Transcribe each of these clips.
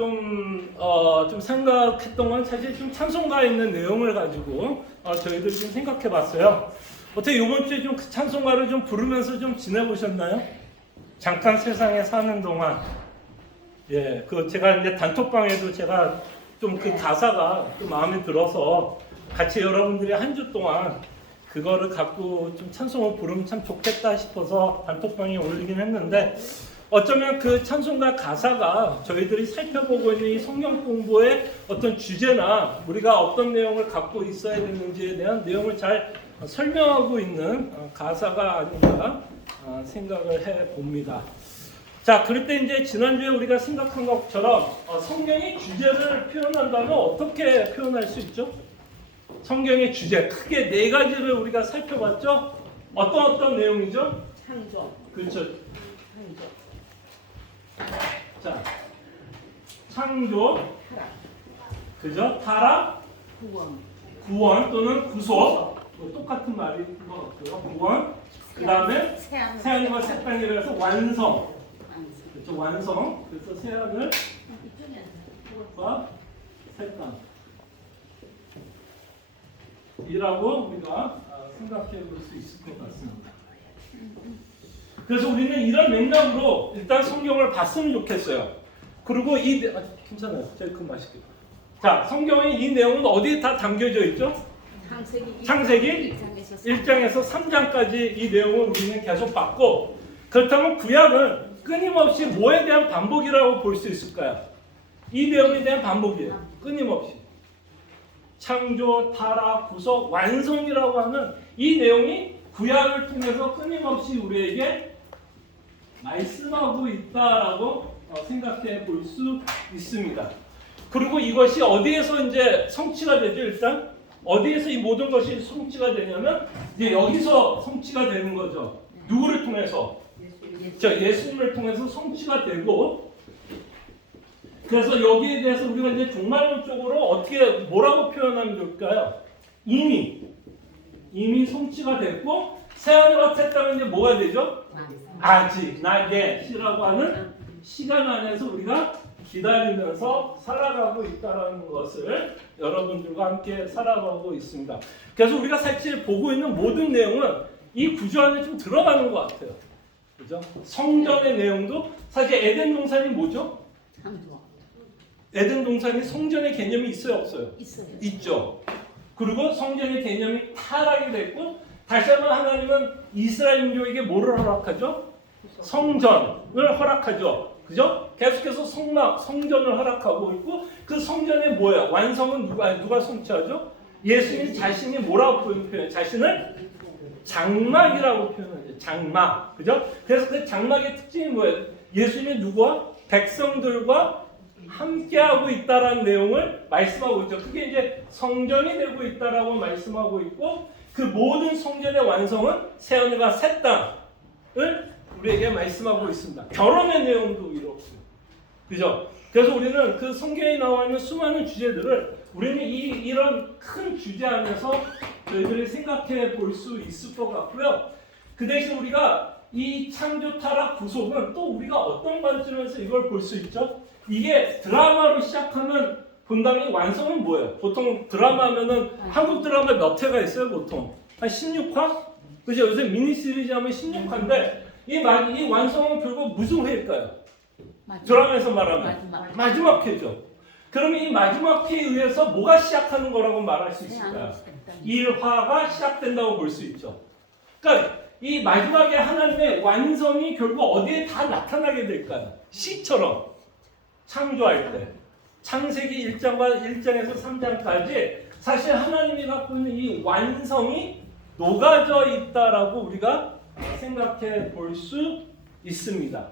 좀 생각했던 건 사실 좀 찬송가에 있는 내용을 가지고 저희들이 좀 생각해 봤어요. 어떻게 이번 주에 좀 그 찬송가를 좀 부르면서 좀 지내보셨나요? 잠깐 세상에 사는 동안. 예, 그 제가 이제 단톡방에도 제가 좀 그 가사가 좀 마음에 들어서 같이 여러분들이 한 주 동안 그거를 갖고 좀 찬송을 부르면 참 좋겠다 싶어서 단톡방에 올리긴 했는데 어쩌면 그 찬송가 가사가 저희들이 살펴보고 있는 이 성경 공부의 어떤 주제나 우리가 어떤 내용을 갖고 있어야 되는지에 대한 내용을 잘 설명하고 있는 가사가 아닌가 생각을 해봅니다. 자, 그럴 때 이제 지난주에 우리가 생각한 것처럼 성경의 주제를 표현한다면 어떻게 표현할 수 있죠? 성경의 주제 크게 네 가지를 우리가 살펴봤죠? 어떤 내용이죠? 창조. 그렇죠. 창조. 자, 창조, 타락. 그죠? 타락, 구원 또는 구속. 똑같은 말인 것 같고요. 구원. 그 다음에 새하늘과 새 땅이라서 완성. 그렇죠? 완성. 그래서 새하늘과 새 땅. 이라고 우리가 생각해 볼 수 있을 것 같습니다. 그래서 우리는 이런 맥락으로 일단 성경을 봤으면 좋겠어요. 그리고 괜찮아요. 제가 그거 마실게요. 자, 성경의 이 내용은 어디에 다 담겨져 있죠? 창세기 1장에서 3장까지 이 내용을 우리는 계속 봤고, 그렇다면 구약은 끊임없이 뭐에 대한 반복이라고 볼 수 있을까요? 이 내용에 대한 반복이에요. 끊임없이. 창조, 타락, 구속, 완성이라고 하는 이 내용이 구약을 통해서 끊임없이 우리에게 말씀하고 있다라고 생각해 볼 수 있습니다. 그리고 이것이 어디에서 이제 성취가 되죠? 일단 어디에서 이 모든 것이 성취가 되냐면 이제 여기서 성취가 되는 거죠. 누구를 통해서? 예수님을 통해서 성취가 되고, 그래서 여기에 대해서 우리가 이제 종말론적으로 어떻게 뭐라고 표현하면 좋을까요? 이미 성취가 됐고 새하늘과 새 땅은 이제 뭐가 되죠? 아직 나겟이라고 하는 시간 안에서 우리가 기다리면서 살아가고 있다는 것을 여러분들과 함께 살아가고 있습니다. 그래서 우리가 사실 보고 있는 모든 내용은 이 구조 안에 좀 들어가는 것 같아요. 그죠? 성전의 내용도 사실 에덴 동산이 뭐죠? 에덴 동산이 성전의 개념이 있어요, 없어요? 있죠. 그리고 성전의 개념이 타락이 됐고, 다시 한번 하나님은 이스라엘 민족에게 뭐를 허락하죠? 성전을 허락하죠. 그죠? 계속해서 성전을 허락하고 있고, 그 성전의 뭐예요? 완성은 누가 성취하죠? 예수님 자신이 뭐라고 표현해요? 자신을 장막이라고 표현하죠. 장막. 그죠? 그래서 그 장막의 특징이 뭐예요? 예수님이 누구와? 백성들과 함께하고 있다라는 내용을 말씀하고 있죠. 그게 이제 성전이 되고 있다라고 말씀하고 있고, 그 모든 성전의 완성은 새하늘과 새 땅을 우리에게 말씀하고 있습니다. 결혼의 내용도 이렇고요. 그죠? 그래서 우리는 그 성경에 나와 있는 수많은 주제들을 우리는 이런 큰 주제 안에서 저희들이 생각해 볼 수 있을 것 같고요. 그 대신 우리가 이 창조, 타락, 구속은 또 우리가 어떤 관점에서 이걸 볼 수 있죠? 이게 드라마로 시작하는 본당의 완성은 뭐예요? 보통 드라마 하면은 한국 드라마 몇 회가 있어요? 보통 한 16화? 그죠? 요새 미니 시리즈 하면 16화인데 이 완성은 결국 무슨 회일까요? 드라마에서 말하면 마지막 회죠. 그러면 이 마지막 회에 의해서 뭐가 시작하는 거라고 말할 수 있을까요? 1화가 시작된다고 볼 수 있죠. 그러니까 이 마지막에 하나님의 완성이 결국 어디에 다 나타나게 될까요? 시처럼 창조할 때 창세기 1장에서 3장까지 사실 하나님이 갖고 있는 이 완성이 녹아져 있다라고 우리가 생각해 볼 수 있습니다.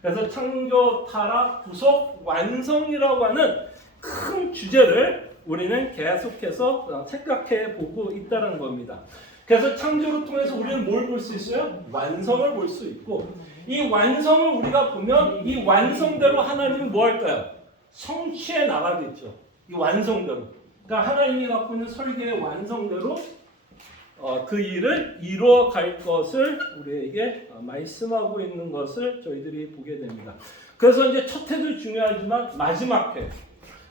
그래서 창조, 타락, 구속, 완성이라고 하는 큰 주제를 우리는 계속해서 생각해 보고 있다는 겁니다. 그래서 창조를 통해서 우리는 뭘 볼 수 있어요? 완성을 볼 수 있고, 이 완성을 우리가 보면 이 완성대로 하나님은 뭐 할까요? 성취해 나가겠죠. 이 완성대로. 그러니까 하나님이 갖고 있는 설계의 완성대로 그 일을 이루어 갈 것을 우리에게 말씀하고 있는 것을 저희들이 보게 됩니다. 그래서 이제 첫 회도 중요하지만 마지막 회.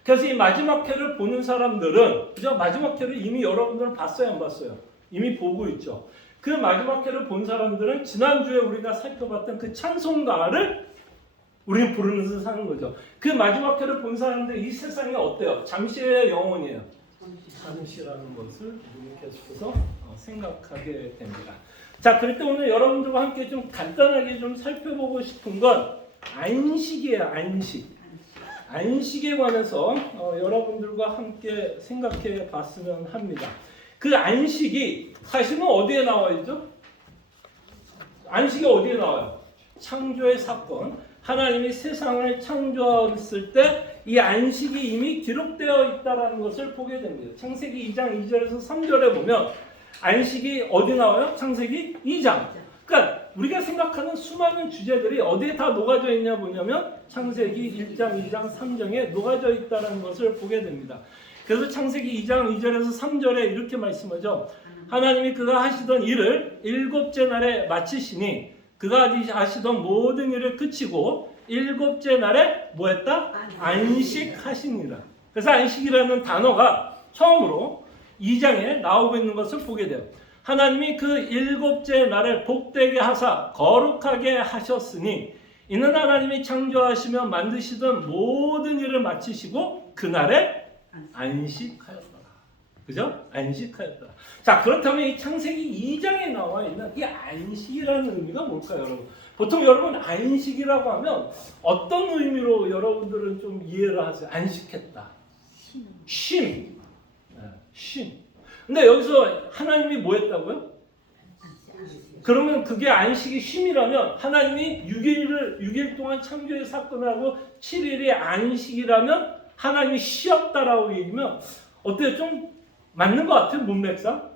그래서 이 마지막 회를 보는 사람들은 그죠? 마지막 회를 이미 여러분들은 봤어요, 안 봤어요? 이미 보고 있죠. 그 마지막 회를 본 사람들은 지난주에 우리가 살펴봤던 그 찬송가를 우리는 부르면서 사는 거죠. 그 마지막 회를 본 사람들 이 세상이 어때요? 잠시의 영혼이에요. 잠시라는 것을 우리 계속해서 생각하게 됩니다. 자, 그럴 때 오늘 여러분들과 함께 좀 간단하게 좀 살펴보고 싶은 건 안식이에요. 안식. 안식에 관해서 여러분들과 함께 생각해 봤으면 합니다. 그 안식이 사실은 어디에 나와 있죠? 안식이 어디에 나와요? 창조의 사건. 하나님이 세상을 창조했을 때 이 안식이 이미 기록되어 있다는 것을 보게 됩니다. 창세기 2장 2절에서 3절에 보면 안식이 어디 나와요? 창세기 2장. 그러니까 우리가 생각하는 수많은 주제들이 어디에 다 녹아져 있냐 보냐면 창세기 1장, 2장, 3장에 녹아져 있다는 것을 보게 됩니다. 그래서 창세기 2장 2절에서 3절에 이렇게 말씀하죠. 하나님이 그가 하시던 일을 일곱째 날에 마치시니 그가 하시던 모든 일을 그치고 일곱째 날에 뭐 했다? 안식하시니라. 그래서 안식이라는 단어가 처음으로 2장에 나오고 있는 것을 보게 돼요. 하나님이 그 일곱째 날을 복되게 하사 거룩하게 하셨으니 이는 하나님이 창조하시며 만드시던 모든 일을 마치시고 그날에 안식하였더라. 그죠? 안식하였더라. 자, 그렇다면 이 창세기 2장에 나와 있는 이 안식이라는 의미가 뭘까요, 여러분? 보통 여러분 안식이라고 하면 어떤 의미로 여러분들은 좀 이해를 하세요? 안식했다. 쉼. 쉼. 근데 여기서 하나님이 뭐 했다고요? 그러면 그게 안식이 쉼이라면 하나님이 6일 동안 창조의 사건을 하고 7일이 안식이라면 하나님이 쉬었다라고 얘기하면 어때요? 좀 맞는 것 같아요, 문맥상?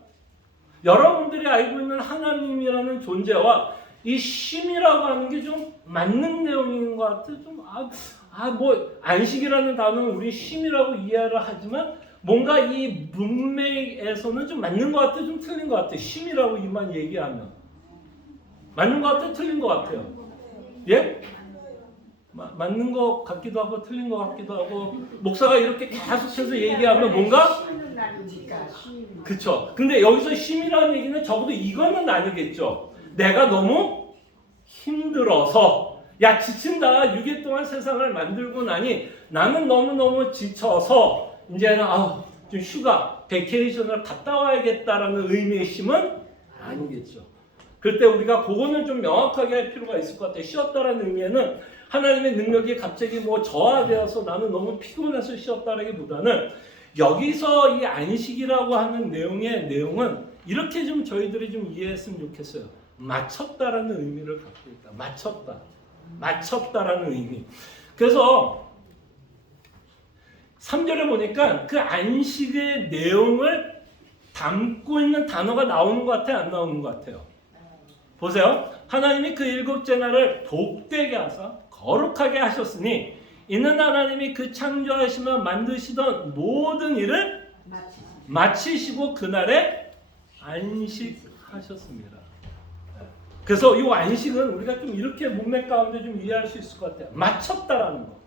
여러분들이 알고 있는 하나님이라는 존재와 이 쉼이라고 하는 게 좀 맞는 내용인 것 같아요. 좀 뭐 안식이라는 단어는 우리 쉼이라고 이해를 하지만 뭔가 이 문맥에서는 좀 맞는 것 같아요, 좀 틀린 것 같아요. 쉼이라고 이만 얘기하면 맞는 것 같아요, 틀린 것 같아요. 예? 맞는 것 같기도 하고 틀린 것 같기도 하고 목사가 이렇게 계속해서 얘기하면 뭔가 그쵸. 근데 여기서 쉼이라는 얘기는 적어도 이거는 아니겠죠. 내가 너무 힘들어서 야 지친다. 6일 동안 세상을 만들고 나니 나는 너무너무 지쳐서 이제는 좀 휴가, 베케이션을 갔다 와야겠다라는 의미의 쉼은 아니겠죠. 그럴 때 우리가 그거는 좀 명확하게 할 필요가 있을 것 같아요. 쉬었다라는 의미에는 하나님의 능력이 갑자기 뭐 저하되어서 나는 너무 피곤해서 쉬었다라기보다는 여기서 이 안식이라고 하는 내용은 이렇게 좀 저희들이 좀 이해했으면 좋겠어요. 마쳤다라는 의미를 갖고 있다. 마쳤다라는 의미. 그래서 3절에 보니까 그 안식의 내용을 담고 있는 단어가 나오는 것 같아요? 안 나오는 것 같아요? 보세요. 하나님이 그 일곱째 날을 복되게 하사 거룩하게 하셨으니 이는 하나님이 그 창조하시며 만드시던 모든 일을 마치시고 그날에 안식하셨습니다. 그래서 이 안식은 우리가 좀 이렇게 문맥 가운데 좀 이해할 수 있을 것 같아요. 마쳤다라는 거.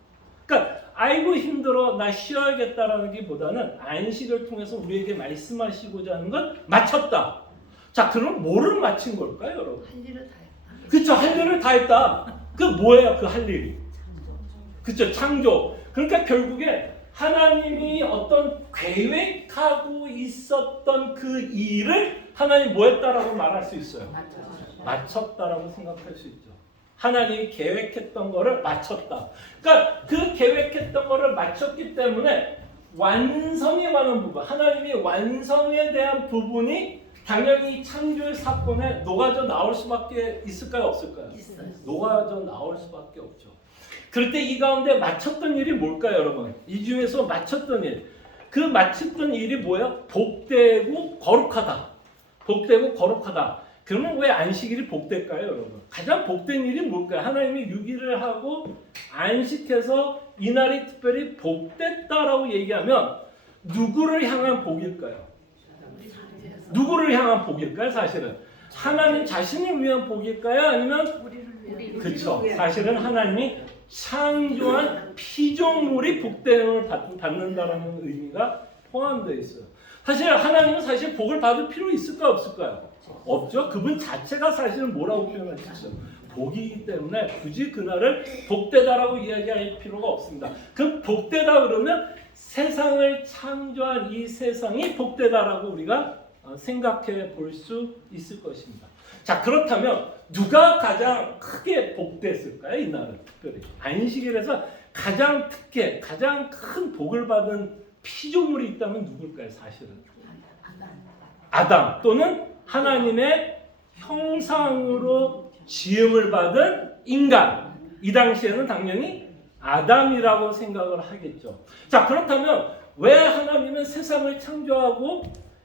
그러니까 아이고 힘들어 나 쉬어야겠다라는 게 보다는 안식을 통해서 우리에게 말씀하시고자 하는 건 마쳤다. 자, 그럼 뭐를 마친 걸까요, 여러분? 할 일을 다 했다. 그쵸, 할 일을 다 했다. 그 뭐예요, 그 할 일이? 그쵸, 창조. 그러니까 결국에 하나님이 어떤 계획하고 있었던 그 일을 하나님 뭐 했다라고 말할 수 있어요? 마쳤다라고 생각할 수 있죠. 하나님이 계획했던 거를 마쳤다. 그러니까 그 계획했던 거를 마쳤기 때문에 완성에 관한 부분, 하나님이 완성에 대한 부분이 당연히 창조의 사건에 녹아져 나올 수밖에 있을까요? 없을까요? 있어요. 녹아져 나올 수밖에 없죠. 그럴 때 이 가운데 마쳤던 일이 뭘까요, 여러분? 이 중에서 마쳤던 일. 그 마쳤던 일이 뭐예요? 복되고 거룩하다. 복되고 거룩하다. 그러면 왜 안식일이 복될까요, 여러분? 가장 복된 일이 뭘까요? 하나님이 6일을 하고 안식해서 이날이 특별히 복됐다라고 얘기하면 누구를 향한 복일까요? 누구를 향한 복일까요? 사실은 하나님 자신을 위한 복일까요? 아니면 그렇죠. 사실은 하나님이 창조한 피조물이 복됨을 받는다라는 의미가 포함되어 있어요. 사실 하나님은 사실 복을 받을 필요 있을까 없을까요? 없죠. 그분 자체가 사실은 뭐라고 표현하셨어요? 복이기 때문에 굳이 그날을 복되다라고 이야기할 필요가 없습니다. 그 복되다 그러면 세상을 창조한 이 세상이 복되다라고 우리가 생각해 볼 수 있을 것입니다. 자, 그렇다면 누가 가장 크게 복됐을까요? 이날은 특별히 안식일에서 가장 큰 복을 받은 피조물이 있다면 누굴까요? 사실은 아담 또는 하나님의 형상으로 지음을 받은 인간. 이 당시에는 당연히 아담이라고 생각을 하겠죠. 자, 그렇다면 왜 하나님은 세상을 창조하고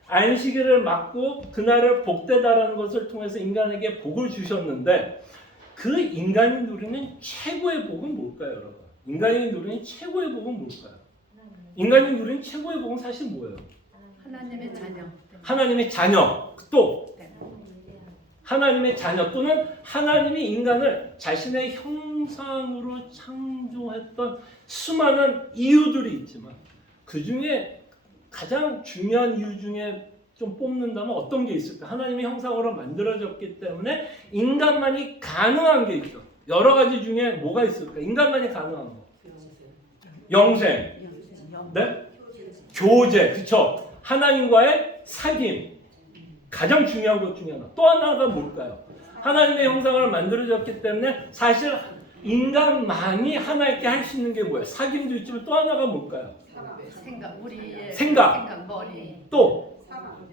안식일을 맡고 그날을 복되다라는 것을 통해서 인간에게 복을 주셨는데 그 인간이 누리는 최고의 복은 뭘까요, 여러분? 인간이 누리는 최고의 복은 뭘까요? 인간이 누리는 최고의 복은 사실 뭐예요? 하나님의 자녀. 하나님의 자녀. 또 하나님의 자녀 또는 하나님이 인간을 자신의 형상으로 창조했던 수많은 이유들이 있지만 그 중에 가장 중요한 이유 중에 좀 뽑는다면 어떤 게 있을까? 하나님의 형상으로 만들어졌기 때문에 인간만이 가능한 게 있죠. 여러 가지 중에 뭐가 있을까? 인간만이 가능한 거. 영생. 네? 교제. 그렇죠. 하나님과의 사귐. 가장 중요한 것 중에 하나. 또 하나가 뭘까요? 하나님의 형상으로 만들어졌기 때문에 사실 인간만이 하나님께 할 수 있는 게 뭐예요? 사귐도 있지만 또 하나가 뭘까요? 생각. 머리. 또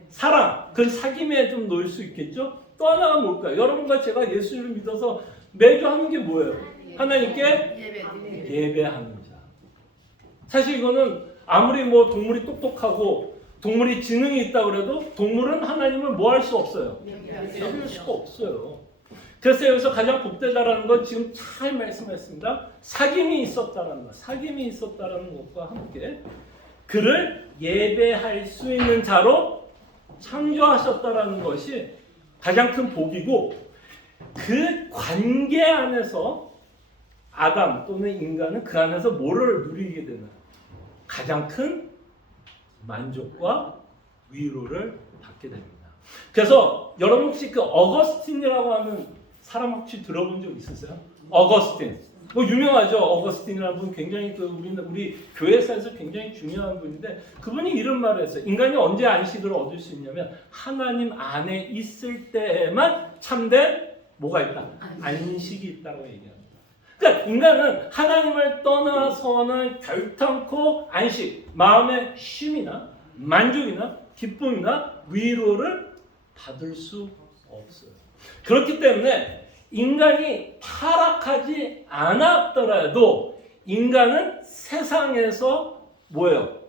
사랑. 그 사귐에 좀 놓을 수 있겠죠? 또 하나가 뭘까요? 여러분과 제가 예수를 믿어서 매주 하는 게 뭐예요? 하나님께 예배하는 자. 사실 이거는 아무리 뭐 동물이 똑똑하고 동물이 지능이 있다 그래도 동물은 하나님을 뭐 할 수 없어요? 섬길 수가 없어요. 그래서 여기서 가장 복되다라는 건 지금 잘 말씀하셨습니다. 사귐이 있었다라는 것, 사귐이 있었다라는 것과 함께 그를 예배할 수 있는 자로 창조하셨다라는 것이 가장 큰 복이고 그 관계 안에서 아담 또는 인간은 그 안에서 뭐를 누리게 되나요? 가장 큰 만족과 위로를 받게 됩니다. 그래서 여러분 혹시 그 어거스틴이라고 하는 사람 혹시 들어본 적 있으세요? 어거스틴. 뭐 유명하죠. 어거스틴이라는 분 굉장히 우리 교회사에서 굉장히 중요한 분인데 그분이 이런 말을 했어요. 인간이 언제 안식을 얻을 수 있냐면 하나님 안에 있을 때에만 참된 뭐가 있다? 안식이 있다고 얘기합니다. 그러니까 인간은 하나님을 떠나서는 결탄코 안식, 마음의 쉼이나 만족이나 기쁨이나 위로를 받을 수 없어요. 그렇기 때문에 인간이 타락하지 않았더라도 인간은 세상에서 뭐예요?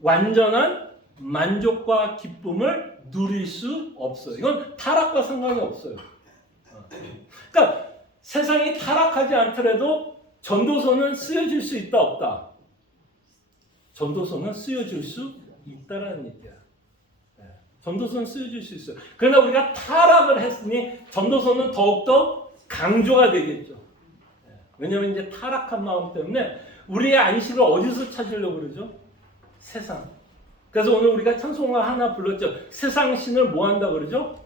완전한 만족과 기쁨을 누릴 수 없어요. 이건 타락과 상관이 없어요. 그러니까 세상이 타락하지 않더라도 전도서는 쓰여질 수 있다 없다? 전도서는 쓰여질 수 있다라는 얘기야. 전도서는 쓰여질 수 있어요. 그러나 우리가 타락을 했으니 전도서는 더욱더 강조가 되겠죠. 왜냐하면 이제 타락한 마음 때문에 우리의 안식을 어디서 찾으려고 그러죠? 세상. 그래서 오늘 우리가 찬송가 하나 불렀죠. 세상 신을 뭐 한다 그러죠?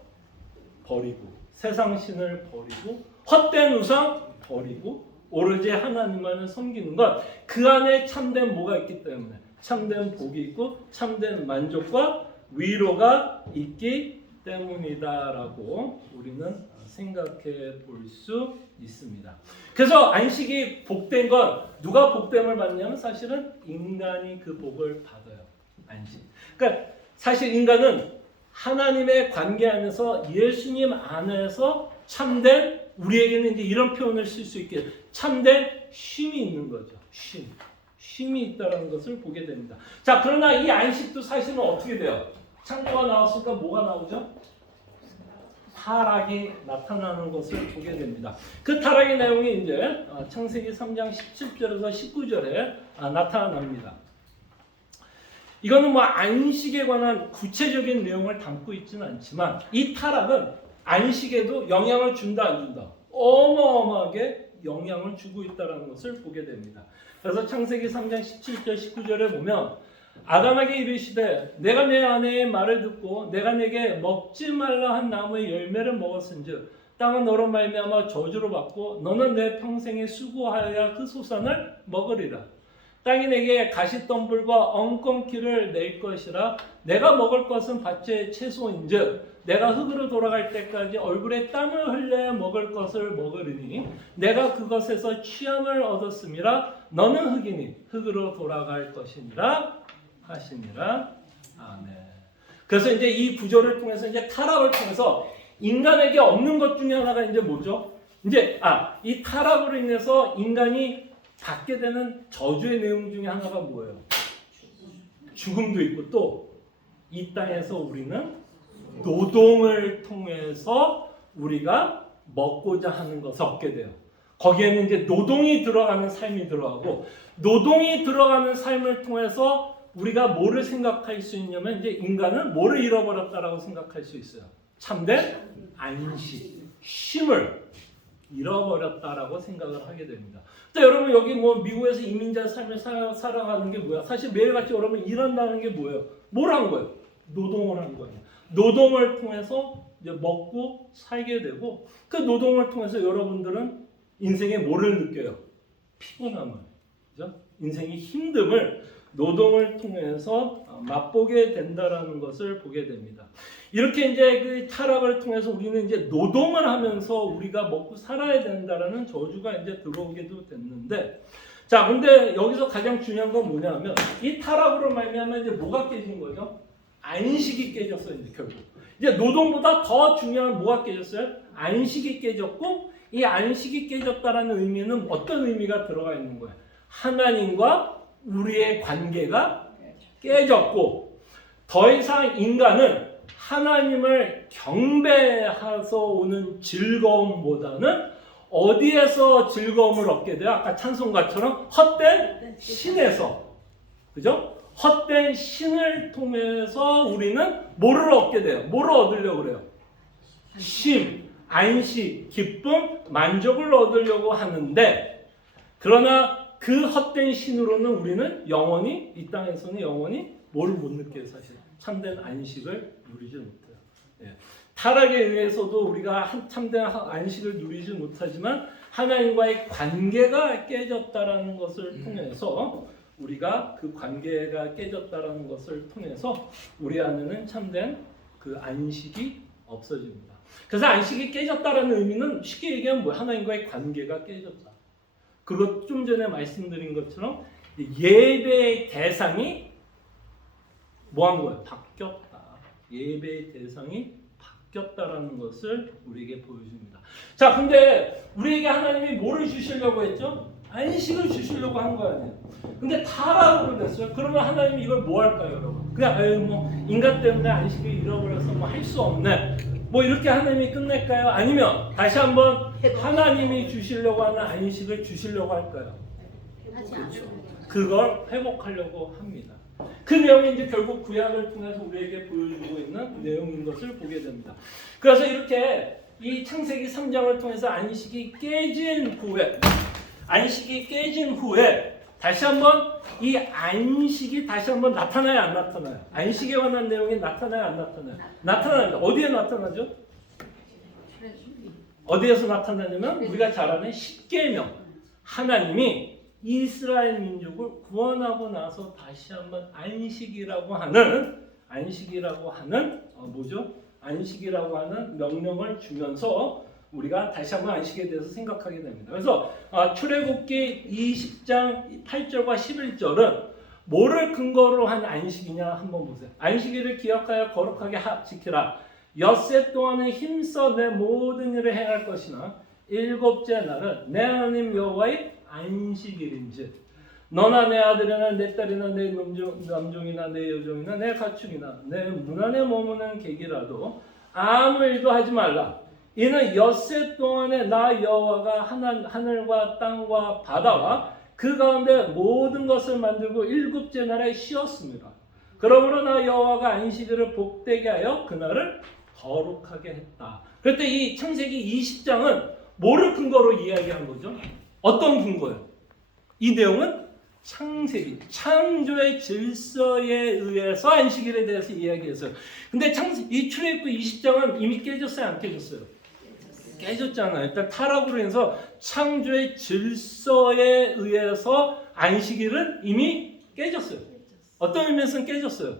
버리고. 세상 신을 버리고 헛된 우상 버리고 오로지 하나님만을 섬기는 것. 그 안에 참된 뭐가 있기 때문에 참된 복이 있고 참된 만족과 위로가 있기 때문이다라고 우리는 생각해 볼 수 있습니다. 그래서 안식이 복된 건 누가 복됨을 받냐면 사실은 인간이 그 복을 받아요. 안식. 그러니까 사실 인간은 하나님의 관계 안에서 예수님 안에서 참된 우리에게는 이제 이런 표현을 쓸 수 있게 참된 쉼이 있는 거죠. 쉼이 있다는 것을 보게 됩니다. 자, 그러나 이 안식도 사실은 어떻게 돼요? 창조가 나왔으니까 뭐가 나오죠? 타락이 나타나는 것을 보게 됩니다. 그 타락의 내용이 이제 창세기 3장 17절에서 19절에 나타납니다. 이거는 뭐 안식에 관한 구체적인 내용을 담고 있지는 않지만 이 타락은 안식에도 영향을 준다 안 준다? 어마어마하게 영향을 주고 있다는 것을 보게 됩니다. 그래서 창세기 3장 17절 19절에 보면 아담에게 이르시되 내가 내 아내의 말을 듣고 내가 내게 먹지 말라 한 나무의 열매를 먹었은즉 땅은 너로 말미암아 저주를 받고 너는 내 평생에 수고하여야 그 소산을 먹으리라. 땅이 내게 가시덤불과 엉겅퀴를 낼 것이라. 내가 먹을 것은 밭의 채소인즉 내가 흙으로 돌아갈 때까지 얼굴에 땀을 흘려야 먹을 것을 먹으리니 내가 그것에서 취함을 얻었음이라. 너는 흙이니 흙으로 돌아갈 것이니라 하시니라. 아멘. 그래서 이제 이 구조를 통해서 이제 타락을 통해서 인간에게 없는 것 중에 하나가 이제 뭐죠? 이제 이 타락으로 인해서 인간이 받게 되는 저주의 내용 중에 하나가 뭐예요? 죽음도 있고 또 이 땅에서 우리는 노동을 통해서 우리가 먹고자 하는 것을 얻게 돼요. 거기에는 이제 노동이 들어가는 삶이 들어가고 노동이 들어가는 삶을 통해서 우리가 뭐를 생각할 수 있냐면 이제 인간은 뭐를 잃어버렸다라고 생각할 수 있어요. 참된 안식, 쉼을 잃어버렸다라고 생각을 하게 됩니다. 또 여러분 여기 뭐 미국에서 이민자 삶을 살아가는 게 뭐야? 사실 매일같이 여러분 일한다는 게 뭐예요? 뭘 한 거예요? 노동을 한 거예요. 노동을 통해서 이제 먹고 살게 되고 그 노동을 통해서 여러분들은 인생에 뭐를 느껴요? 피곤함을, 그죠? 인생의 힘듦을 노동을 통해서 맛보게 된다라는 것을 보게 됩니다. 이렇게 이제 그 타락을 통해서 우리는 이제 노동을 하면서 우리가 먹고 살아야 된다라는 저주가 이제 들어오게도 됐는데, 자, 근데 여기서 가장 중요한 건 뭐냐면 이 타락으로 말미암아 이제 뭐가 깨진 거죠? 안식이 깨졌어요, 이제 결국. 이제 노동보다 더 중요한 뭐가 깨졌어요? 안식이 깨졌고, 이 안식이 깨졌다라는 의미는 어떤 의미가 들어가 있는 거예요? 하나님과 우리의 관계가 깨졌고, 더 이상 인간은 하나님을 경배해서 오는 즐거움보다는 어디에서 즐거움을 얻게 돼요? 아까 찬송가처럼 헛된 신에서, 그죠? 헛된 신을 통해서 우리는 뭐를 얻게 돼요? 뭐를 얻으려고 그래요? 쉼, 안식, 기쁨, 만족을 얻으려고 하는데, 그러나 그 헛된 신으로는 우리는 영원히, 이 땅에서는 영원히 뭘 못 느껴요, 사실. 참된 안식을 누리지 못해요. 예. 타락에 의해서도 우리가 참된 안식을 누리지 못하지만 하나님과의 관계가 깨졌다라는 것을 통해서 우리가 그 관계가 깨졌다라는 것을 통해서 우리 안에는 참된 그 안식이 없어집니다. 그래서 안식이 깨졌다라는 의미는 쉽게 얘기하면 뭐야? 하나님과의 관계가 깨졌다. 그리고 좀 전에 말씀드린 것처럼 예배의 대상이 뭐한 거예요? 바뀌었다. 예배의 대상이 바뀌었다라는 것을 우리에게 보여줍니다. 자, 근데 우리에게 하나님이 뭐를 주시려고 했죠? 안식을 주시려고 한 거 아니에요. 근데 타락으로 됐어요. 그러면 하나님이 이걸 뭐 할까요, 여러분? 그냥 뭐 인간 때문에 안식을 잃어버려서 뭐 할 수 없네. 뭐 이렇게 하나님이 끝낼까요? 아니면 다시 한번 하나님이 주시려고 하는 안식을 주시려고 할까요? 그걸 회복하려고 합니다. 그 내용이 이제 결국 구약을 통해서 우리에게 보여주고 있는 내용인 것을 보게 됩니다. 그래서 이렇게 이 창세기 3장을 통해서 안식이 깨진 후에 다시 한번 이 안식이 다시 한번 나타나요, 안 나타나요? 안식에 관한 내용이 나타나요, 안 나타나요? 나타납니다. 어디에 나타나죠? 어디에서 나타나냐면 우리가 잘 아는 십계명. 하나님이 이스라엘 민족을 구원하고 나서 다시 한번 안식이라고 하는 뭐죠? 안식이라고 하는 명령을 주면서 우리가 다시 한번 안식에 대해서 생각하게 됩니다. 그래서 출애굽기 20장 8절과 11절은 뭐를 근거로 한 안식이냐 한번 보세요. 안식일을 기억하여 거룩하게 지키라. 엿새 동안은 힘써 내 모든 일을 행할 것이나 일곱째 날은 내 하나님 여호와의 안식일인즉 너나 내 아들이나 내 딸이나 내 남종이나 내 여종이나 내 가축이나 내 문 안에 머무는 객이라도 아무 일도 하지 말라. 이는 엿새 동안에 나 여호와가 하늘과 땅과 바다와 그 가운데 모든 것을 만들고 일곱째 날에 쉬었습니다. 그러므로 나 여호와가 안식일을 복되게 하여 그날을 거룩하게 했다. 그럴 때 이 창세기 20장은 뭐를 근거로 이야기한 거죠? 어떤 근거예요? 이 내용은 창세기, 창조의 질서에 의해서 안식일에 대해서 이야기했어요. 근데 이 출애굽기 20장은 이미 깨졌어요? 안 깨졌어요? 깨졌잖아요. 일단 타락으로 인해서 창조의 질서에 의해서 안식일은 이미 깨졌어요. 어떤 의미에서는 깨졌어요.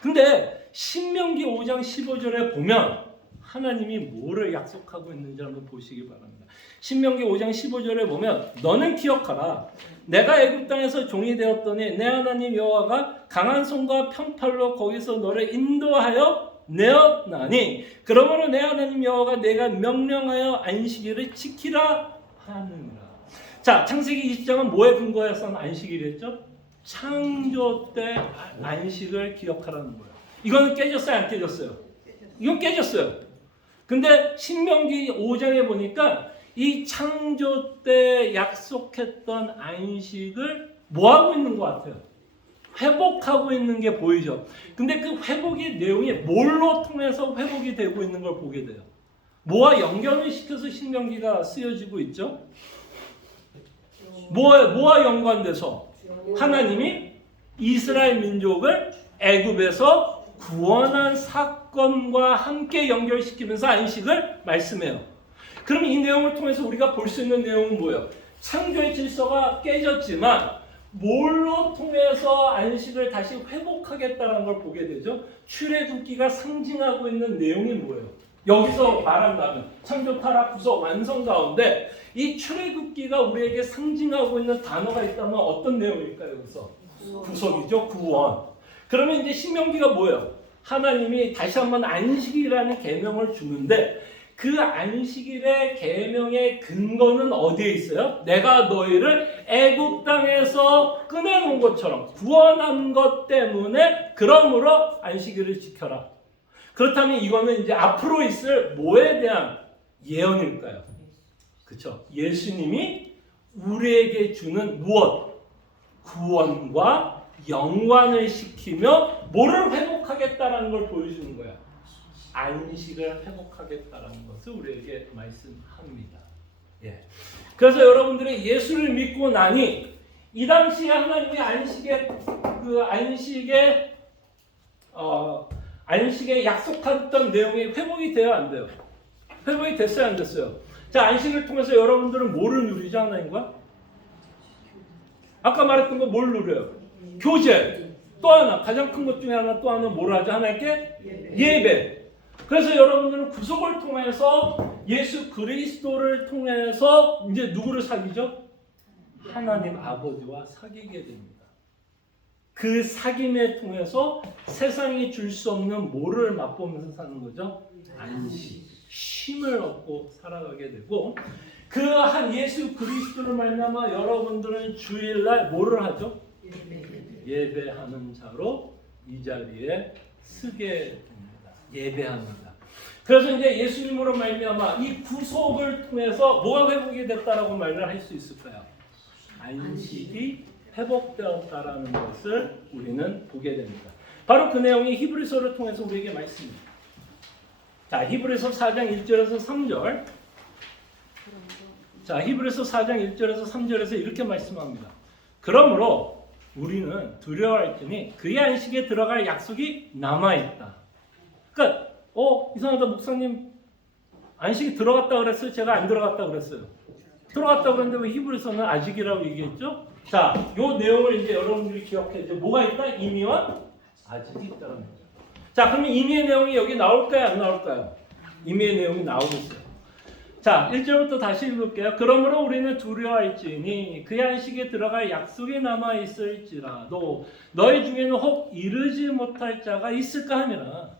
근데 신명기 5장 15절에 보면 하나님이 뭐를 약속하고 있는지 한번 보시기 바랍니다. 신명기 5장 15절에 보면 너는 기억하라. 내가 애굽 땅에서 종이 되었더니 내 하나님 여호와가 강한 손과 평팔로 거기서 너를 인도하여 내었나니 그러므로 내 하나님 여호와가 내가 명령하여 안식일을 지키라 하느니라. 자, 창세기 20장은 뭐에 근거해서는 안식일이었죠? 창조 때 안식을 기억하라는 거예요. 이거는 깨졌어요? 안 깨졌어요? 이건 깨졌어요. 근데 신명기 5장에 보니까 이 창조 때 약속했던 안식을 뭐하고 있는 것 같아요? 회복하고 있는 게 보이죠. 근데 그 회복의 내용이 뭘로 통해서 회복이 되고 있는 걸 보게 돼요. 뭐와 연결을 시켜서 신명기가 쓰여지고 있죠? 뭐와 연관돼서? 하나님이 이스라엘 민족을 애굽에서 구원한 사건과 함께 연결시키면서 안식을 말씀해요. 그럼 이 내용을 통해서 우리가 볼 수 있는 내용은 뭐예요? 창조의 질서가 깨졌지만 뭘로 통해서 안식을 다시 회복하겠다는 걸 보게 되죠? 출애굽기가 상징하고 있는 내용이 뭐예요? 여기서 말한다면 창조, 타락, 구속, 완성 가운데 이 출애굽기가 우리에게 상징하고 있는 단어가 있다면 어떤 내용일까요? 여기서 구속이죠, 구원. 그러면 이제 신명기가 뭐예요? 하나님이 다시 한번 안식이라는 계명을 주는데 그 안식일의 계명의 근거는 어디에 있어요? 내가 너희를 애굽 땅에서 꺼내놓은 것처럼 구원한 것 때문에 그러므로 안식일을 지켜라. 그렇다면 이거는 이제 앞으로 있을 뭐에 대한 예언일까요? 그렇죠? 예수님이 우리에게 주는 무엇? 구원과 영광을 시키며 뭐를 회복하겠다라는 걸 보여주는 거야. 안식을 회복하겠다라는 것을 우리에게 말씀합니다. 예. 그래서 여러분들이 예수를 믿고 나니 이 당시에 하나님이 안식에 약속했던 내용이 회복이 돼야 안 돼요. 회복이 됐어요, 안 됐어요? 자, 안식을 통해서 여러분들은 뭐를 누리죠, 하나님과? 아까 말했던 거 뭘 누려요? 교제. 또 하나, 가장 큰 것 중에 하나, 또 하나는 뭘 하죠? 하나님께? 예배. 그래서 여러분들은 구속을 통해서 예수 그리스도를 통해서 이제 누구를 사귀죠? 하나님 아버지와 사귀게 됩니다. 그 사귐에 통해서 세상이 줄 수 없는 뭐를 맛보면서 사는 거죠? 안식, 쉼을 얻고 살아가게 되고 그 한 예수 그리스도를 말미암아 여러분들은 주일날 뭐를 하죠? 예배하는 자로 이 자리에 서게 됩니다. 예배합니다. 그래서 이제 예수님으로 말미암아 이 구속을 통해서 뭐가 회복이 됐다라고 말을 할 수 있을까요? 안식이 회복되었다라는 것을 우리는 보게 됩니다. 바로 그 내용이 히브리서를 통해서 우리에게 말씀입니다. 자, 히브리서 4장 1절에서 3절. 자, 히브리서 4장 1절에서 3절에서 이렇게 말씀합니다. 그러므로 우리는 두려워할 테니 그의 안식에 들어갈 약속이 남아있다. 그러니까 이상하다, 목사님 안식이 들어갔다 그랬어요? 제가 안 들어갔다 그랬어요? 들어갔다 그랬는데 왜 히브리서는 아직이라고 얘기했죠? 자, 요 내용을 이제 여러분들이 기억해. 이제 뭐가 있다? 임의와 아직이 있다는 거죠. 자, 그러면 임의의 내용이 여기 나올까요? 안 나올까요? 임의의 내용이 나오고 있어요. 자, 1절부터 다시 읽을게요. 그러므로 우리는 두려워할지니 그의 안식에 들어갈 약속이 남아있을지라도 너희 중에는 혹 이르지 못할 자가 있을까 하니라.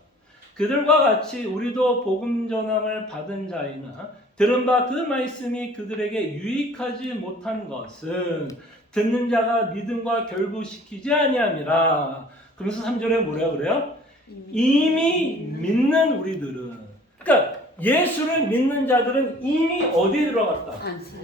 그들과 같이 우리도 복음 전함을 받은 자이나 들은 바 그 말씀이 그들에게 유익하지 못한 것은 듣는 자가 믿음과 결부시키지 아니함이라. 그러면서 3절에 뭐라 그래요? 이미 믿는 우리들은, 그러니까 예수를 믿는 자들은 이미 어디에 들어갔다?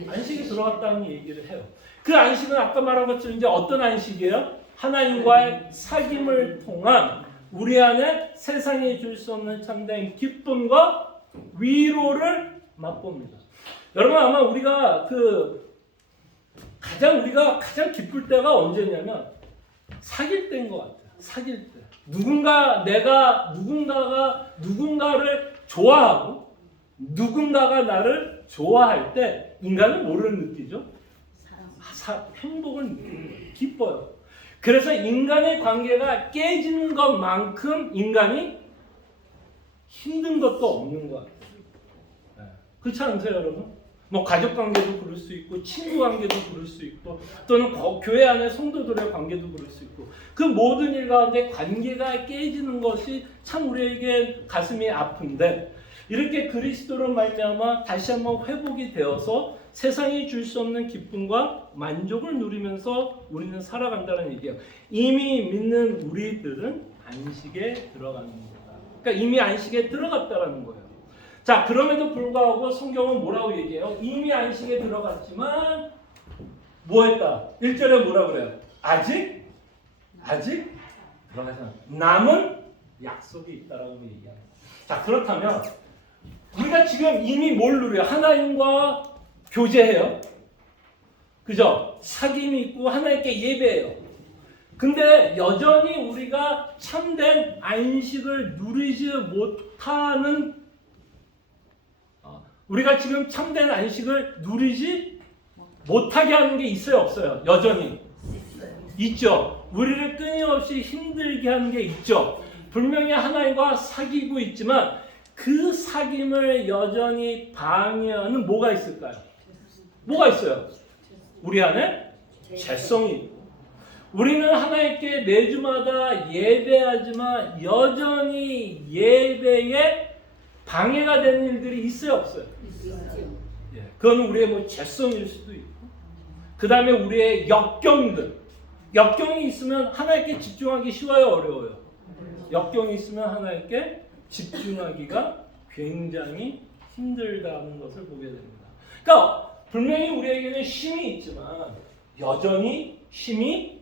안식에 들어갔다는 얘기를 해요. 그 안식은 아까 말한 것처럼 이제 어떤 안식이에요? 하나님과의 사귐을 통한 우리 안에 세상이 줄 수 없는 참된 기쁨과 위로를 맛봅니다. 여러분 아마 우리가 가장 기쁠 때가 언제냐면 사귈 때인 것 같아요. 사귈 때. 누군가가 누군가를 좋아하고 누군가가 나를 좋아할 때 인간은 뭐를 느끼죠? 행복을 느끼는 기뻐요. 그래서 인간의 관계가 깨지는 것만큼 인간이 힘든 것도 없는 것 같아요. 그렇지 않으세요, 여러분? 뭐 가족 관계도 그럴 수 있고 친구 관계도 그럴 수 있고 또는 교회 안에 성도들의 관계도 그럴 수 있고 그 모든 일 가운데 관계가 깨지는 것이 참 우리에게 가슴이 아픈데 이렇게 그리스도로 말미암아 다시 한번 회복이 되어서 세상이 줄 수 없는 기쁨과 만족을 누리면서 우리는 살아간다는 얘기예요. 이미 믿는 우리들은 안식에 들어가는 겁니다. 그러니까 이미 안식에 들어갔다라는 거예요. 자, 그럼에도 불구하고 성경은 뭐라고 얘기해요? 이미 안식에 들어갔지만 뭐 했다? 1절에 뭐라 그래요? 아직 들어가지 않았다. 남은 약속이 있다라고 얘기합니다. 자, 그렇다면 우리가 지금 이미 뭘 누려요? 하나님과 교제해요. 그죠? 사귐이 있고 하나님께 예배해요. 근데 여전히 우리가 참된 안식을 누리지 못하는 우리가 지금 참된 안식을 누리지 못하게 하는 게 있어요, 없어요? 여전히 있죠. 우리를 끊임없이 힘들게 하는 게 있죠. 분명히 하나님과 사귀고 있지만 그 사귐을 여전히 방해하는 뭐가 있을까요? 뭐가 있어요? 우리 안에 죄성이 있고 우리는 하나님께 매주마다 예배하지만 여전히 예배에 방해가 되는 일들이 있어요, 없어요? 예, 그건 우리의 뭐 죄성일 수도 있고 그 다음에 우리의 역경이 있으면 하나님께 집중하기 쉬워요, 어려워요? 역경이 있으면 하나님께 집중하기가 굉장히 힘들다는 것을 보게 됩니다. 그러니까 분명히 우리에게는 쉼이 있지만 여전히 쉼이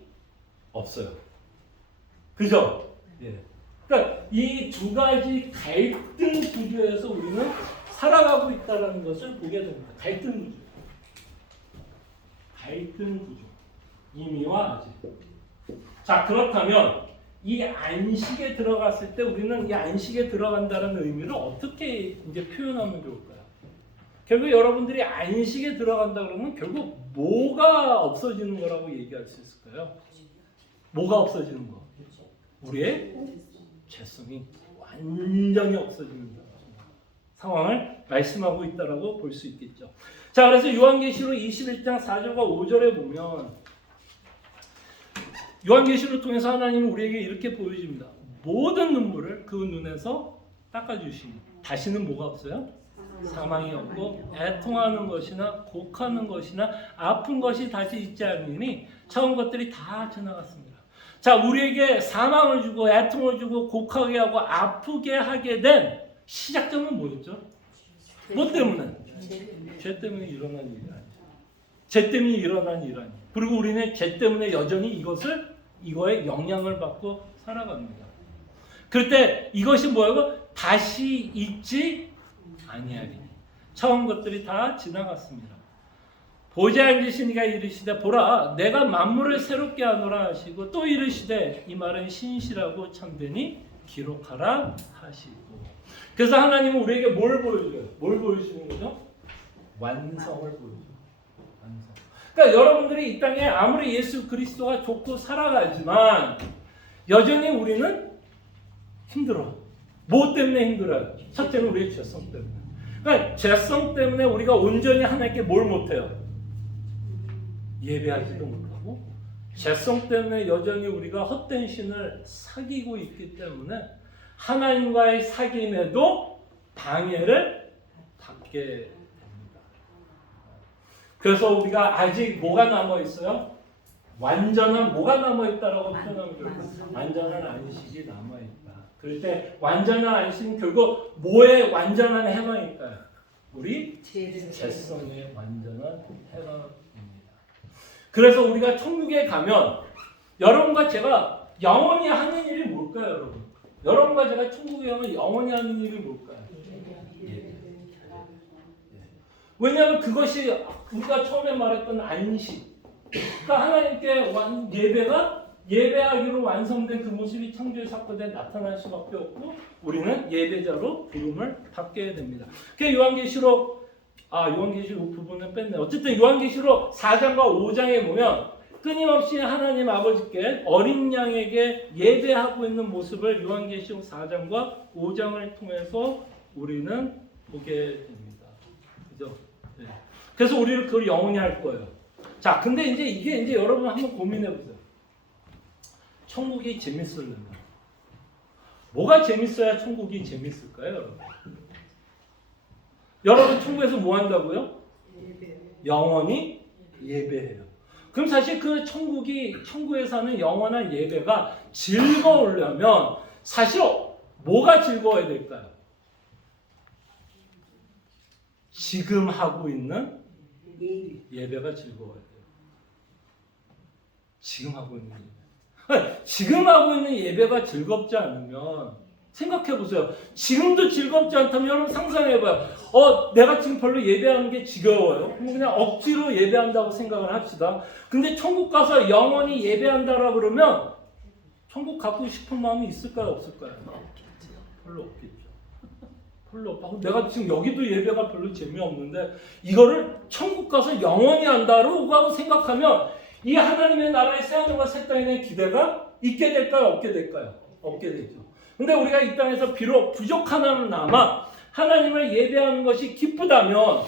없어요. 그죠? 예. 그러니까 이 두 가지 갈등 구조에서 우리는 살아가고 있다는 것을 보게 됩니다. 갈등 구조. 이미와 아직. 자, 그렇다면 이 안식에 들어갔을 때 우리는 이 안식에 들어간다는 의미를 어떻게 이제 표현하면 좋을까요? 결국 여러분들이 안식에 들어간다 그러면 결국 뭐가 없어지는 거라고 얘기할 수 있을까요? 뭐가 없어지는 거? 우리의 죄성이 완전히 없어지는 상황을 말씀하고 있다라고 볼 수 있겠죠. 자, 그래서 요한계시록 21장 4절과 5절에 보면 요한계시록을 통해서 하나님은 우리에게 이렇게 보여줍니다. 모든 눈물을 그 눈에서 닦아주시니 다시는 뭐가 없어요? 사망이 없고 애통하는 것이나 곡하는 것이나 아픈 것이 다시 있지 않으니 처음 것들이 다 지나갔습니다. 자, 우리에게 사망을 주고 애통을 주고 곡하게 하고 아프게 하게 된 시작점은 뭐였죠? 뭐 때문에? 죄 때문에 일어난 일이 아니죠. 죄 때문에 일어난 일 아니에요. 그리고 우리는 죄 때문에 여전히 이거에 영향을 받고 살아갑니다. 그럴 때 이것이 뭐예요? 다시 있지 아니하리니 처음 것들이 다 지나갔습니다. 보좌에 앉으신 이가 이르시되 보라 내가 만물을 새롭게 하노라 하시고 또 이르시되 이 말은 신실하고 참되니 기록하라 하시고. 그래서 하나님은 우리에게 뭘 보여줘요? 뭘 보여주는 거죠? 완성을 보여줘요. 완성. 그러니까 여러분들이 이 땅에 아무리 예수 그리스도가 좋고 살아가지만 여전히 우리는 힘들어. 뭐 때문에 힘들어요? 첫째는 우리의 죄성 때문에. 그러니까 죄성 때문에 우리가 온전히 하나님께 뭘 못해요? 예배하지도 못하고 죄성 때문에 여전히 우리가 헛된 신을 사귀고 있기 때문에 하나님과의 사귐에도 방해를 받게 됩니다. 그래서 우리가 아직 뭐가 남아있어요? 완전한 뭐가 남아있다라고 표현하면 좋을까요? 완전한 안식이 남아있다. 그럴 때 완전한 안식은 결국 뭐의 완전한 해방일까요? 우리 죄성의 완전한 해방입니다. 그래서 우리가 천국에 가면 여러분과 제가 영원히 하는 일이 뭘까요, 여러분? 여러분과 제가 천국에 가면 영원히 하는 일이 뭘까요? 왜냐하면 그것이 우리가 처음에 말했던 안식. 그러니까 하나님께 예배하기로 완성된 그 모습이 창조의 사건에 나타날 수밖에 없고 우리는 예배자로 부름을 받게 됩니다. 그 요한계시록 부분은 뺐네. 어쨌든 요한계시록 4장과 5장에 보면 끊임없이 하나님 아버지께 어린 양에게 예배하고 있는 모습을 요한계시록 4장과 5장을 통해서 우리는 보게 됩니다. 그죠? 네. 그래서 우리는 그걸 영원히 할 거예요. 자, 근데 이게 여러분 한번 고민해 보세요. 천국이 재밌으려면 뭐가 재밌어야 천국이 재밌을까요, 여러분? 여러분 천국에서 뭐 한다고요? 영원히 예배해요. 그럼 사실 그 천국에서 하는 영원한 예배가 즐거우려면 사실 뭐가 즐거워야 될까요? 지금 하고 있는 예배가 즐거워야 돼요. 지금 하고 있는 예배. 지금 하고 있는 예배가 즐겁지 않으면 생각해 보세요. 지금도 즐겁지 않다면 여러분 상상해 봐요. 내가 지금 별로 예배하는 게 지겨워요. 그냥 억지로 예배한다고 생각을 합시다. 근데 천국 가서 영원히 예배한다라 그러면 천국 가고 싶은 마음이 있을까요, 없을까요? 별로 없겠죠. 별로 없고 내가 지금 여기도 예배가 별로 재미없는데 이거를 천국 가서 영원히 한다고 생각하면 이 하나님의 나라의 새하늘과 새 땅에 대한 기대가 있게 될까요, 없게 될까요? 없게 되죠. 근데 우리가 이 땅에서 비록 부족하나마 하나님을 예배하는 것이 기쁘다면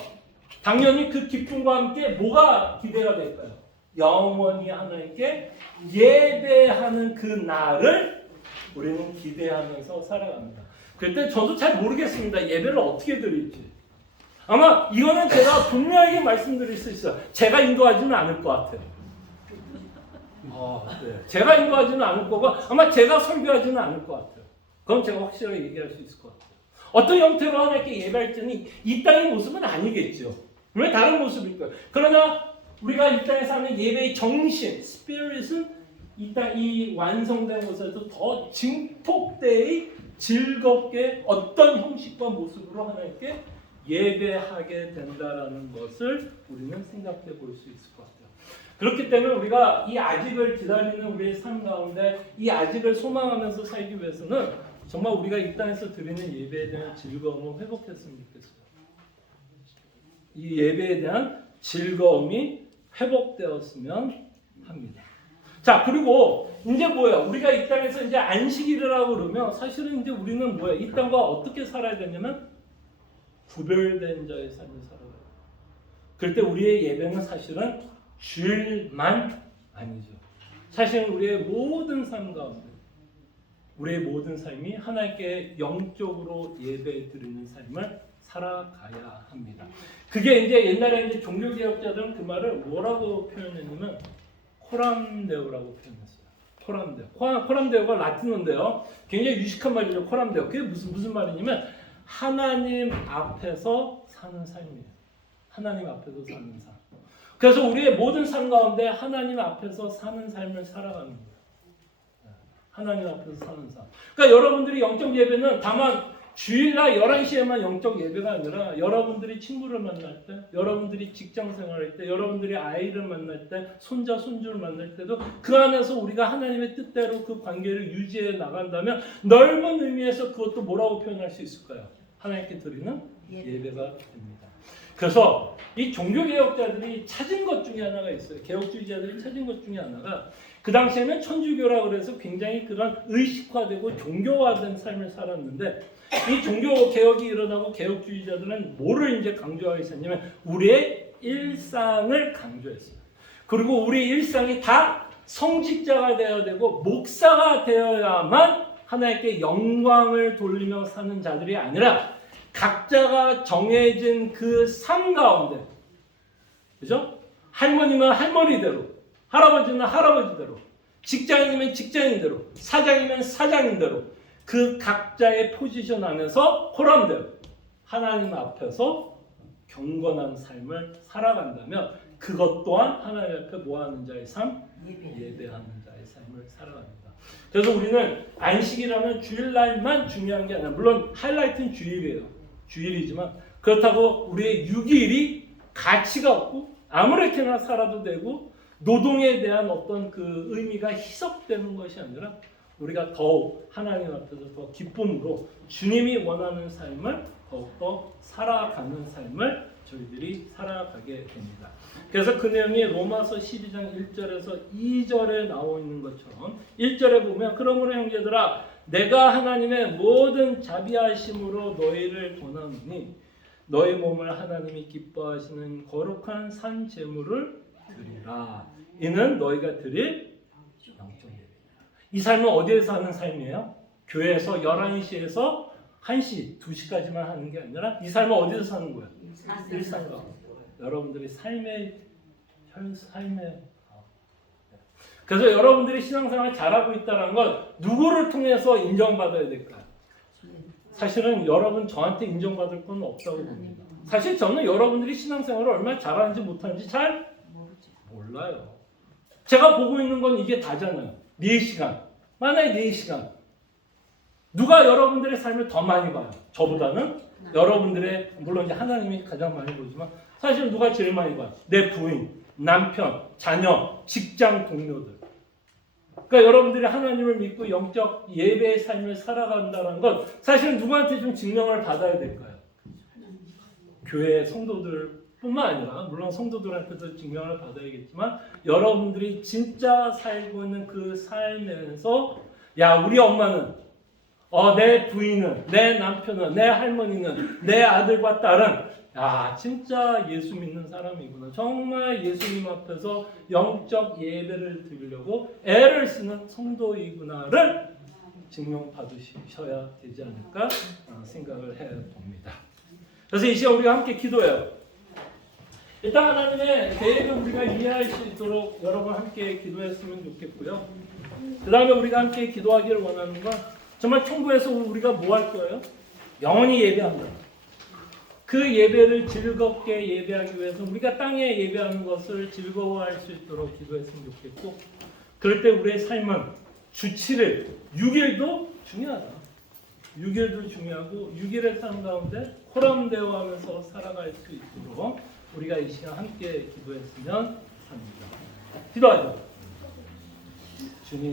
당연히 그 기쁨과 함께 뭐가 기대가 될까요? 영원히 하나님께 예배하는 그 날을 우리는 기대하면서 살아갑니다. 그때 저도 잘 모르겠습니다. 예배를 어떻게 드릴지. 아마 이거는 제가 분명하게 말씀드릴 수 있어요. 제가 인도하지는 않을 것 같아요. 네. 제가 인도하지는 않을 거고 아마 제가 설교하지는 않을 것 같아요. 그건 제가 확실하게 얘기할 수 있을 것 같아요. 어떤 형태로 하나님께 예배할지는 이 땅의 모습은 아니겠죠. 왜 다른 모습일 거예요. 그러나 우리가 이 땅에서 하는 예배의 정신, 스피릿은 이 완성된 곳에서 더 증폭되이 즐겁게 어떤 형식과 모습으로 하나님께 예배하게 된다라는 것을 우리는 생각해 볼 수 있을 것 같아요. 그렇기 때문에 우리가 이 아직을 기다리는 우리의 삶 가운데 이 아직을 소망하면서 살기 위해서는 정말 우리가 이 땅에서 드리는 예배에 대한 즐거움을 회복했으면 좋겠어요. 이 예배에 대한 즐거움이 회복되었으면 합니다. 자, 그리고 이제 뭐예요? 우리가 이 땅에서 이제 안식일이라고 그러면 사실은 이제 우리는 뭐예요? 이 땅과 어떻게 살아야 되냐면 구별된 자의 삶을 살아가요. 그럴 때 우리의 예배는 사실은 주일만 아니죠. 사실은 우리의 모든 삶 가운데 우리의 모든 삶이 하나님께 영적으로 예배 드리는 삶을 살아가야 합니다. 그게 이제 옛날에 이제 종교개혁자들은 그 말을 뭐라고 표현했냐면 코람데오라고 표현했어요. 코람데오가 라틴어인데요. 굉장히 유식한 말이죠. 코람데오. 그게 무슨 말이냐면 하나님 앞에서 사는 삶이에요. 하나님 앞에서 사는 삶. 그래서 우리의 모든 삶 가운데 하나님 앞에서 사는 삶을 살아가는 거예요. 하나님 앞에서 사는 삶. 그러니까 여러분들이 영적 예배는 다만 주일날 11시에만 영적 예배가 아니라 여러분들이 친구를 만날 때, 여러분들이 직장 생활할 때, 여러분들이 아이를 만날 때, 손자, 손주를 만날 때도 그 안에서 우리가 하나님의 뜻대로 그 관계를 유지해 나간다면 넓은 의미에서 그것도 뭐라고 표현할 수 있을까요? 하나님께 드리는 예배가 됩니다. 그래서 이 종교개혁자들이 찾은 것 중에 하나가 있어요. 개혁주의자들이 찾은 것 중에 하나가 그 당시에는 천주교라고 그래서 굉장히 그런 의식화되고 종교화된 삶을 살았는데 이 종교개혁이 일어나고 개혁주의자들은 뭐를 이제 강조하기 시작했냐면 우리의 일상을 강조했어요. 그리고 우리 일상이 다 성직자가 되어야 되고 목사가 되어야만 하나님께 영광을 돌리며 사는 자들이 아니라 각자가 정해진 그 삶 가운데, 그죠? 할머니면 할머니대로, 할아버지는 할아버지대로, 직장인이면 직장인대로, 사장이면 사장인대로 그 각자의 포지션 안에서 코람대로 하나님 앞에서 경건한 삶을 살아간다면 그것 또한 하나님 앞에 뭐하는 자의 삶? 예배하는 자의 삶이 삶을 살아갑니다. 그래서 우리는 안식이라는 주일날만 중요한 게 아니라, 물론 하이라이트는 주일이에요. 주일이지만 그렇다고 우리의 6일이 가치가 없고 아무렇게나 살아도 되고 노동에 대한 어떤 그 의미가 희석되는 것이 아니라, 우리가 더욱 하나님 앞에서 더 기쁨으로 주님이 원하는 삶을 더욱더 살아가는 삶을 저희들이 살아가게 됩니다. 그래서 그 내용이 로마서 12장 1절에서 2절에 나와 있는 것처럼, 1절에 보면 그러므로 형제들아 내가 하나님의 모든 자비하심으로 너희를 권하노니 너희 몸을 하나님이 기뻐하시는 거룩한 산 제물을 드리라. 이는 너희가 드릴 영적 예배니라. 이 삶은 어디에서 하는 삶이에요? 교회에서 11시에서 1시, 2시까지만 하는 게 아니라 이 삶은 어디서 사는 거예요? 일상 가운데. 여러분들이 삶의 그래서 여러분들이 신앙생활 잘하고 있다는 건 누구를 통해서 인정받아야 될까요? 사실은 여러분 저한테 인정받을 건 없다고 봅니다. 사실 저는 여러분들이 신앙생활을 얼마나 잘하는지 못하는지 잘 몰라요. 제가 보고 있는 건 이게 다잖아요. 4시간. 만약에 4시간. 누가 여러분들의 삶을 더 많이 봐요? 저보다는? 여러분들의, 물론 이제 하나님이 가장 많이 보지만 사실 누가 제일 많이 봐요? 내 부인, 남편, 자녀, 직장 동료들. 그러니까 여러분들이 하나님을 믿고 영적 예배의 삶을 살아간다는 건 사실은 누구한테 좀 증명을 받아야 될까요? 교회 성도들뿐만 아니라, 물론 성도들한테도 증명을 받아야겠지만, 여러분들이 진짜 살고 있는 그 삶에서, 야, 우리 엄마는, 내 부인은, 내 남편은, 내 할머니는, 내 아들과 딸은, 야, 진짜 예수 믿는 사람이구나. 정말 예수님 앞에서 영적 예배를 드리려고 애를 쓰는 성도이구나를 증명받으셔야 되지 않을까 생각을 해봅니다. 그래서 이 시간 우리가 함께 기도해요. 일단 하나님의 계획을 우리가 이해할 수 있도록 여러분 함께 기도했으면 좋겠고요. 그 다음에 우리가 함께 기도하기를 원하는 건, 정말 천국에서 우리가 뭐 할 거예요? 영원히 예배한다. 그 예배를 즐겁게 예배하기 위해서 우리가 땅에 예배하는 것을 즐거워할 수 있도록 기도했으면 좋겠고, 그럴 때 우리의 삶은 주 7일, 6일도 중요하다. 6일도 중요하고 6일의 삶 가운데 호람대어하면서 살아갈 수 있도록 우리가 이 시간 함께 기도했으면 합니다. 기도하죠. 주님.